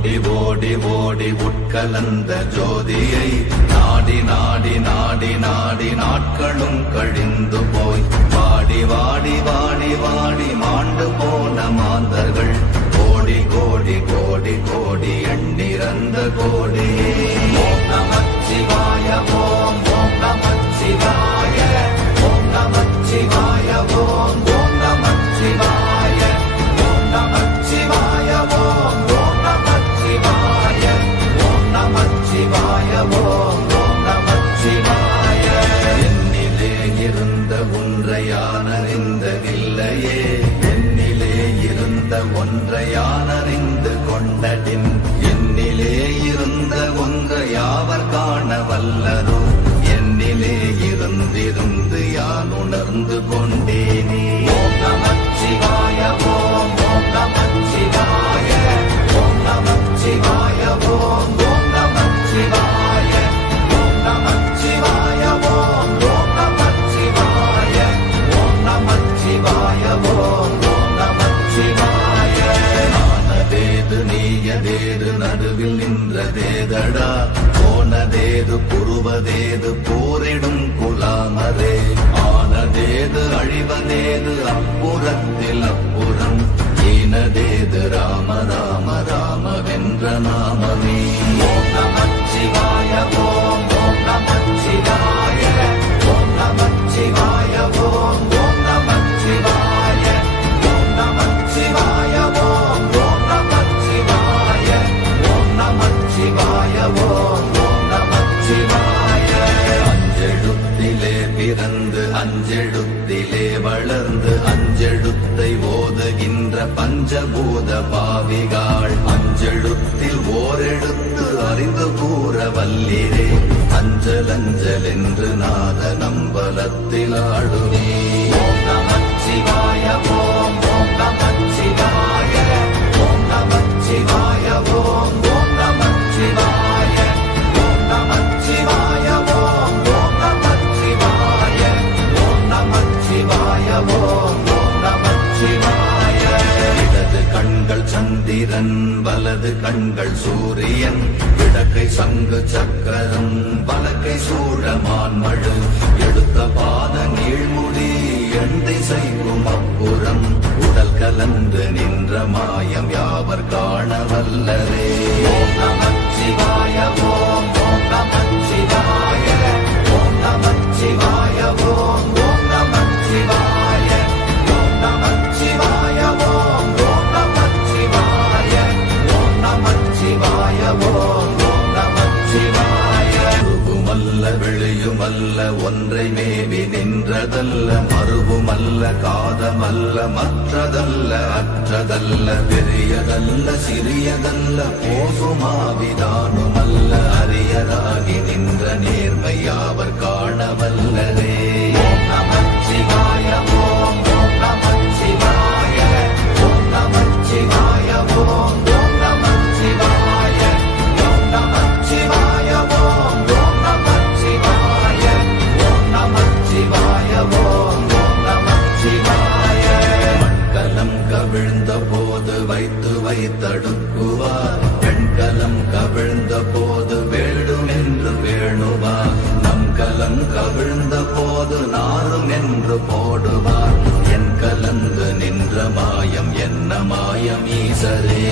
ஓடி ஓடி ஓடி உட்கலந்த ஜோதியை நாடி நாடி நாடி நாடி நாட்களும் கழிந்து போய் வாடி வாடி வாடி வாடி மாண்டு போன மாந்தர்கள் கோடி கோடி கோடி கோடி எண்ணிறந்த கோடி. ஓம் நமச்சிவாய ஓம் ஓம் நமச்சிவாய ஓம் நமச்சிவாய ஓம் ஓம் நமச்சிவாய ஓம் நமச்சிவாய ஓம் ஓம் நமச்சிவாய ஓம் நமச்சிவாய ஓம் ஓம் நமச்சிவாய. என்னிலே இருந்த ஒன்றை யானறிந்ததில்லையே, என்னிலே இருந்த ஒன்றை யானறிந்து கொண்டடின், என்னிலே இருந்த ஒன்றை யாவர் காண வல்லரோ, என்னிலே இருந்திருந்து யான் உணர்ந்து கொண்டேனே. ஓம் நமச்சிவாய ஓம் ஓம் நமச்சிவாய ஓம் நமச்சிவாய ஓம் ஓம் நமச்சிவாய ஓம் நமச்சிவாய ஓம் ஓம் நமச்சிவாய ஓம் நமச்சிவாய ஓம் ஓம் நமச்சிவாய. ஆனதேது நீயதேது நடுவில் நின்றதேதடா, போனதேது புருவதேது போரிடும் குலாமரே, ஆனதேது அழிவதேது அப்புறத்தில் அப்புறம், ஈனதேது ராம ராம ராம வென்ற நாமமே. ஓம் நமச்சிவாய ஓம் ஓம் நமச்சிவாய ஓம் நமச்சிவாய ஓம் ஓம் நமச்சிவாய ஓம் நமச்சிவாய ஓம் ஓம் நமச்சிவாய ஓம் நமச்சிவாய ஓம் ஓம் நமச்சிவாய. அஞ்செழுத்திலே பிறந்து அஞ்செழுத்திலே வளர்ந்து அஞ்செழுத்தை ஓதுகின்ற பஞ்சபூத பாவிகாள், அஞ்செழுத்தில் ஓரெழுத்து அறிந்து கூற வல்லிரே, அஞ்சல் அஞ்சல் என்று நாத நம்பலத்தில் ஆடுவே. ஓம் நமச்சிவாய ஓம் ஓம் நமச்சிவாய ஓம் நமச்சிவாய ஓம் ஓம் நமச்சிவாய ஓம் நமச்சிவாய ஓம் ஓம் நமச்சிவாய ஓம் நமச்சிவாய ஓம் ஓம் நமச்சிவாய. இடது கண்கள் சந்திரன் வலது கண்கள் சூரியன், இடக்கை சங்கு சக்கரம் வலக்கை சூழமான் மழு, எடுத்த பாத நீழ்முடி எண் திசைக்கும் அப்புறம், உடல் கலந்து நின்ற மாயம் யாவர் காண வல்லரே. ஓம் நமச்சிவாய ஓம் ஓம் நமச்சிவாய ஓம் நமச்சிவாய ஓம் ஓம் நமச்சிவாய ஓம் நமச்சிவாய ஓம் ஓம் நமச்சிவாய ஓம் நமச்சிவாய ஓம் ஓம் நமச்சிவாய. உருவுமல்ல வெளியுமல்ல ஒன்றை மேவி நின்றதல்ல, மறுவுமல்ல காதமல்ல மற்றதல்ல அற்றதல்ல, பெரியதல்ல சிறியதல்ல போகுமாவிதானுமல்ல, அரியராகி நின்ற நேர்மை யாவர் காண வல்லரே. ஓம் நமச்சிவாய ஓம் ஓம் நமச்சிவாய ஓம் நமச்சிவாய ஓம் ஓம் நமச்சிவாய ஓம் நமச்சிவாய ஓம் ஓம் நமச்சிவாய ஓம் நமச்சிவாய ஓம் ஓம் நமச்சிவாய. மண்கலம் கவிழ்ந்த போது வைத்து வைத்தடுக்குவார், பெண்கலம் கவிழ்ந்த போது வேடும் என்று வேணுவார், நம் கலம் கவிழ்ந்த போது நாரும் என்று போடுவார், என் கலந்து நின்ற மாயம் என்ன மாயம் ஈசரே.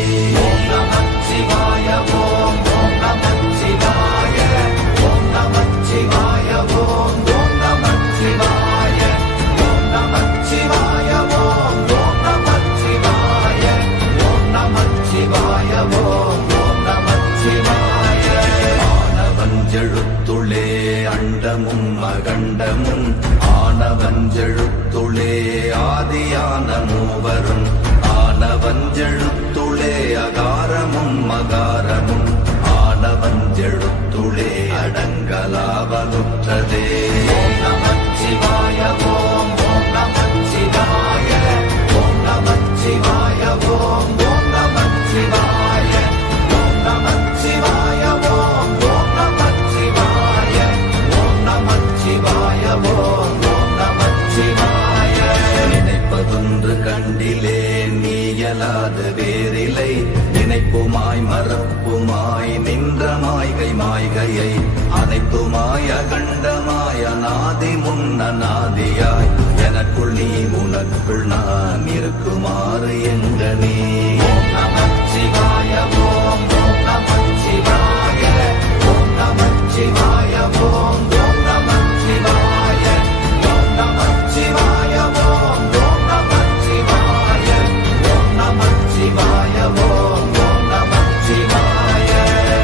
ஓம் நமச்சிவாய ஓம் ஓம் நமச்சிவாய ஓம் நமச்சிவாய ஓம் ஓம் நமச்சிவாய ஓம் நமச்சிவாய ஓம் ஓம் நமச்சிவாய ஓம் நமச்சிவாய ஓம் ஓம் நமச்சிவாய. ஆனவஞ்செழுத்துளே அண்டமும் அகண்டமும், ஆனவஞ்செழுத்துளே ஆதியான மூவரும், ஆனவஞ்செழுத்துளே அகாரமும் மகாரமும், ஆனவஞ்செழுத்துளே அடங்கலாவலுற்றதே. ஓம் நமச்சிவாய ஓம் ஓம் நமச்சிவாய ஓம் நமச்சிவாய ஓம் ஓம் நமச்சிவாய ஓம் நமச்சிவாய ஓம் ஓம் நமச்சிவாய ஓம் நமச்சிவாய ஓம் ஓம் நமச்சிவாய. நினைப்பதொன்று கண்டிலே நீயலாது வேறில்லை, நினைப்ப நினைப்புமாய் மறப்புமாய் நின்ற மாய்கை மாய்கையை அனைத்துமாய் அகண்டமாய் அநாதி முன்னநாதியாய் எனக்குள் நீ உனக்குள் நான் இருக்குமாறு எங்கனே. ஓம் நமச்சிவாய ஓம் ஓம் நமச்சிவாய ஓம் நமச்சிவாய ஓம் ஓம் நமச்சிவாய ஓம் நமச்சிவாய ஓம் ஓம் நமச்சிவாய ஓம் நமச்சிவாய ஓம் ஓம் நமச்சிவாய.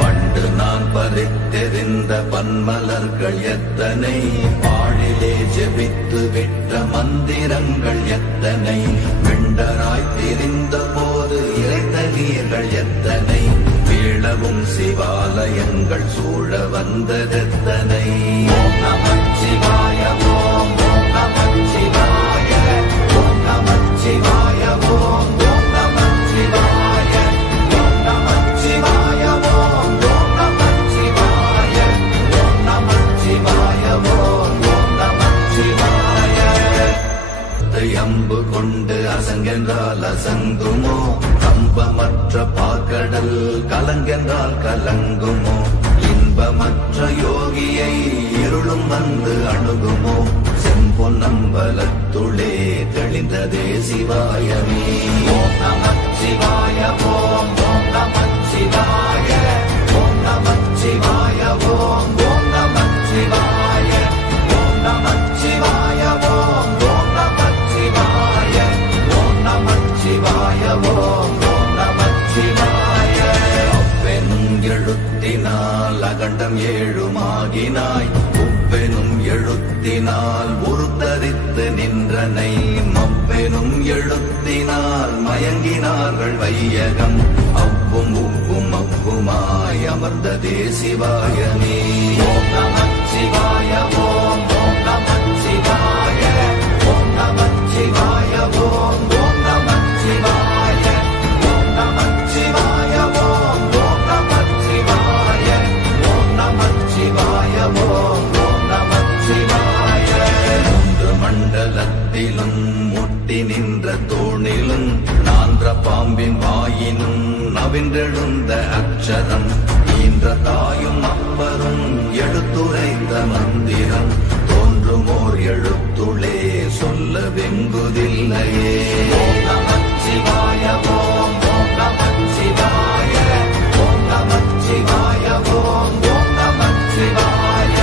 பண்டு நான் பறித்தெறிந்த பன்மலர்கள் எத்தனை, பாழிலே ஜெபித்து விட்ட மந்திரங்கள் எத்தனை, விண்டராய் திரிந்த போது இறைத்த நீர்கள் எத்தனை, வீழவும் சிவாலயங்கள் சூழ வந்ததெத்தனை. ஓம் நமச்சிவாய ஓம் ஓம் நமச்சிவாய ஓம் நமச்சிவாய ஓம் ஓம் நமச்சிவாய ஓம் நமச்சிவாய ஓம் ஓம் நமச்சிவாய ஓம் நமச்சிவாய ஓம் ஓம் நமச்சிவாய. அம்பு கொண்டு அசங்கென்றால் அசங்குமோ, கம்பமற்ற பாக்கடல் கலங்கென்றால் கலங்குமோ, இன்பமற்ற யோகியை இருளும் வந்து அணுகுமோ, செம்பொன்னம்பலத்துளே தெளிந்ததே சிவாயமே. ஓம் நமச்சிவாய ஓம் ஓம் நமச்சிவாய ஓம் நமச்சிவாய ஓம் ஓம் நமச்சிவாய ஓம் நமச்சிவாய ஓம் ஓம் நமச்சிவாய ஓம் நமச்சிவாய ஓம் ஓம் நமச்சிவாய. அப்பெனும் எழுத்தினால் அகண்டம் ஏழுமாகினாய், உப்பெனும் எழுத்தினால் உருத்தரித்து நின்றனை, மப்பெனும் எழுத்தினால் மயங்கினார்கள் வையகம், அவ்வும் உப்பும் அவ்வுமாய் அமர்ந்ததே சிவாயமே. ஓம் நமச்சிவாய ஓம் ஓம் நமச்சிவாய ஓம் நமச்சிவாய ஓம் ஓம் நமச்சிவாய ஓம் நமச்சிவாய ஓம் ஓம் நமச்சிவாய ஓம் நமச்சிவாய ஓம் ஓம் நமச்சிவாய. மூன்று மண்டலத்திலும் முட்டி நின்ற தூணிலும் நான்ற பாம்பின் வாயினும் நவின்றெழுந்த அக்ஷரம், ஈன்ற தாயும் அப்பரும் எடுத்துரைத்த மந்திரம், தோன்றுமோர் எழுத்துளே சொல்ல வெங்குதில்லையே. ஓம் நமச்சிவாய ஓம் ஓம் நமச்சிவாய ஓம் நமச்சிவாய ஓம் ஓம் நமச்சிவாய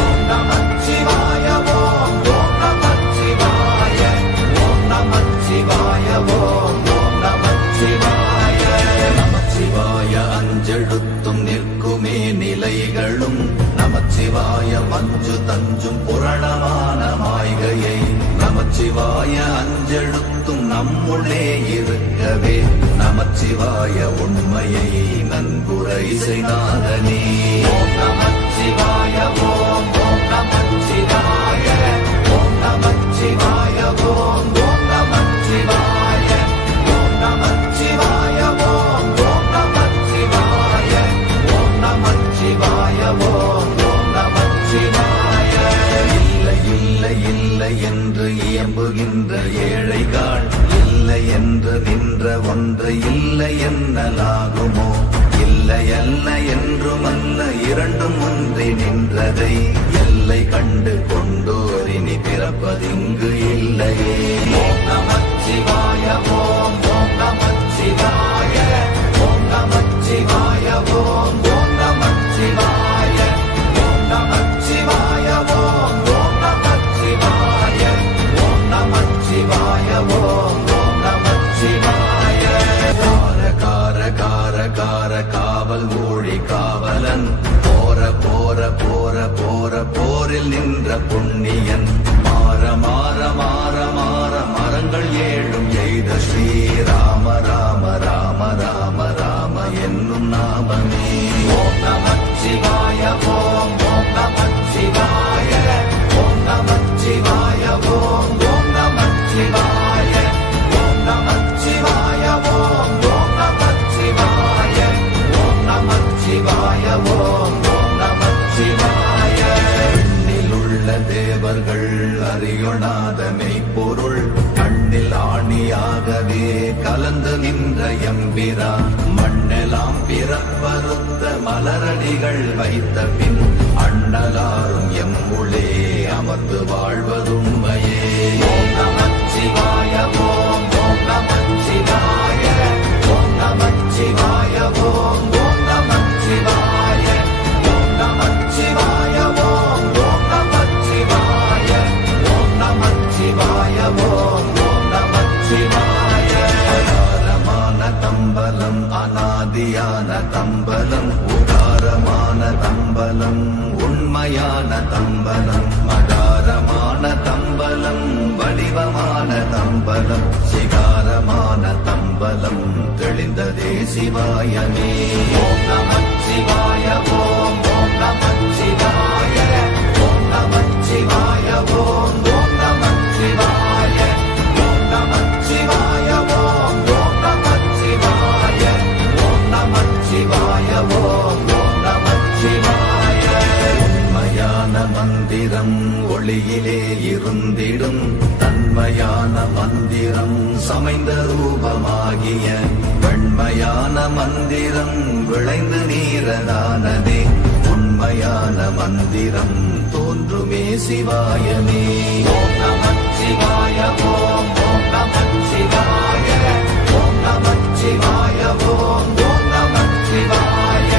ஓம் நமச்சிவாய ஓம் ஓம் நமச்சிவாய ஓம் நமச்சிவாய ஓம் ஓம் நமச்சிவாய. நமச்சிவாய அஞ்செழுத்தும் நிற்குமே நிலைகளும், நமச்சிவாய மஞ்சு தஞ்சும் புரணமான மாய்கையை, நமச்சிவாய அஞ்செழுத்தும் நம்முள்ளே இருக்கவே, நமச்சிவாய உண்மையை நன்குரை செய்தாதனே. ஓம் நமச்சிவாய ஓம் ஓம் நமச்சிவாய ஓம் நமச்சிவாய ஓம் ஓம் நமச்சிவாய ஓம் நமச்சிவாய ஓம் ஓம் நமச்சிவாய ஓம் நமச்சிவாய ஓம் ஓம் நமச்சிவாய. இல்லை இல்லை இல்லை என்று இயம்புகின்ற ஏழைகள், இல்லை என்று நின்ற ஒன்று இல்லை என்னலாகுமோ, இல்லை அல்ல என்றுமல்ல இரண்டும் ஒன்றி நின்றதை, எல்லை கண்டு கொண்டோரினி பிறப்பதிங்கு இல்லையே. ஓம் நமச்சிவாய ஓம் ஓம் நமச்சிவாய ஓம் நமச்சிவாய ஓம் ஓம் நமச்சிவாய ஓம் நமச்சிவாய ஓம் ஓம் நமச்சிவாய ஓம் நமச்சிவாய ஓம் ஓம் நமச்சிவாய. கார கார கார கார காவல் ஊழி காவலன், போர போர போர போர போரில் நின்ற புண்ணியன், மாற மாற மாற மாற மரங்கள் ஏழும் எய்த ஸ்ரீராம ராம ராம ராம ராம என்னும் நாமமே. ஓம் நமச்சிவாய ஓம் ஓம் நமச்சிவாய ஓம் நமச்சிவாய ஓம் ஓம் நமச்சிவாய ஓம் நமச்சிவாய ஓம் ஓம் நமச்சிவாய ஓம் நமச்சிவாய ஓம் ஓம் நமச்சிவாய. எண்ணிலுள்ள தேவர்கள் அறியொணாத மெய்ப்பொருள், கண்ணில் ஆணியாகவே கலந்து நின்ற எம்பிரா, மண்ணென பிறப்பறுத்த மலரடிகள் வைத்த பின் அண்ணலாரும் எம்முளே அமர்ந்து வாழ்வதுண்மையே. ஓம் நமச்சிவாய ஓம் ஓம் நமச்சிவாய ஓம் நமச்சிவாய ஓம் ஓம் நமச்சிவாய ஓம் நமச்சிவாய ஓம் ஓம் நமச்சிவாய ஓம் நமச்சிவாய ஓம் ஓம் நமச்சிவாய. அகாரமான தம்பலம் அநாதியான தம்பலம் உகாரமான தம்பலம் உண்மையான தம்பலம் மகாரமான தம்பலம் வடிவமான தம்பலம் சிகாரமான தம்பலம் தெளிந்ததே சிவாயமே. ஓம் நமச்சிவாய ஓம் ஓம் நமச்சிவாய ஓம் நமச்சிவாய ஓம் ஓம் நமச்சிவாய ஓம் நமச்சிவாய ஓம் ஓம் நமச்சிவாய ஓம் நமச்சிவாய ஓம் ஓம் நமச்சிவாய. உண்மையான மந்திரம் ஒளியிலே இருந்திடும் தன்மையான மந்திரம் சமைந்த ரூபமாகிய வெண்மையான மந்திரம் விளைந்து நீரதானதே. உண்மையான மந்திரம் தோன்றுமே சிவாயமே. ஓம் நமச்சிவாய ஓம் ஓம் நமச்சிவாய ஓம் நமச்சிவாய ஓம் ஓம் நமச்சிவாய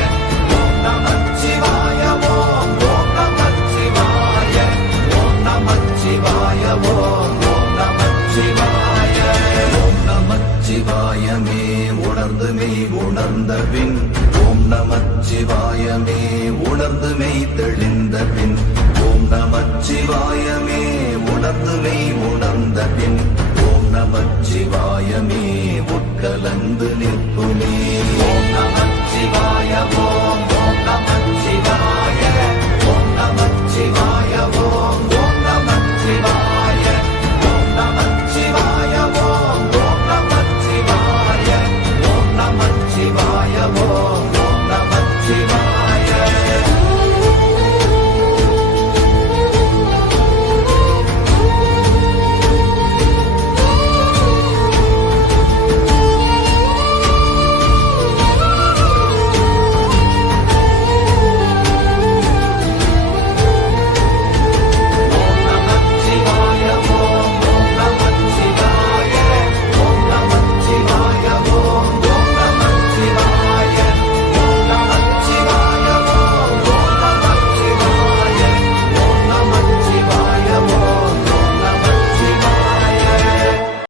ஓம் நமச்சிவாய ஓம் ஓம் நமச்சிவாய ஓம் நமச்சிவாய ஓம் ஓம் நமச்சிவாய. ஓம் நமச்சிவாயமே உணர்ந்துமே உணர்ந்த பின் ஓம் நமச்சிவாயமே உணர்ந்துமே தெளிந்த பின் ஓம் நமச்சிவாயமே உணர்ந்துமே உணர்ந்த பின் ஓம் நமச்சிவாயமே உட்கலந்து நிற்குமே. ஓம் நமச்சிவாய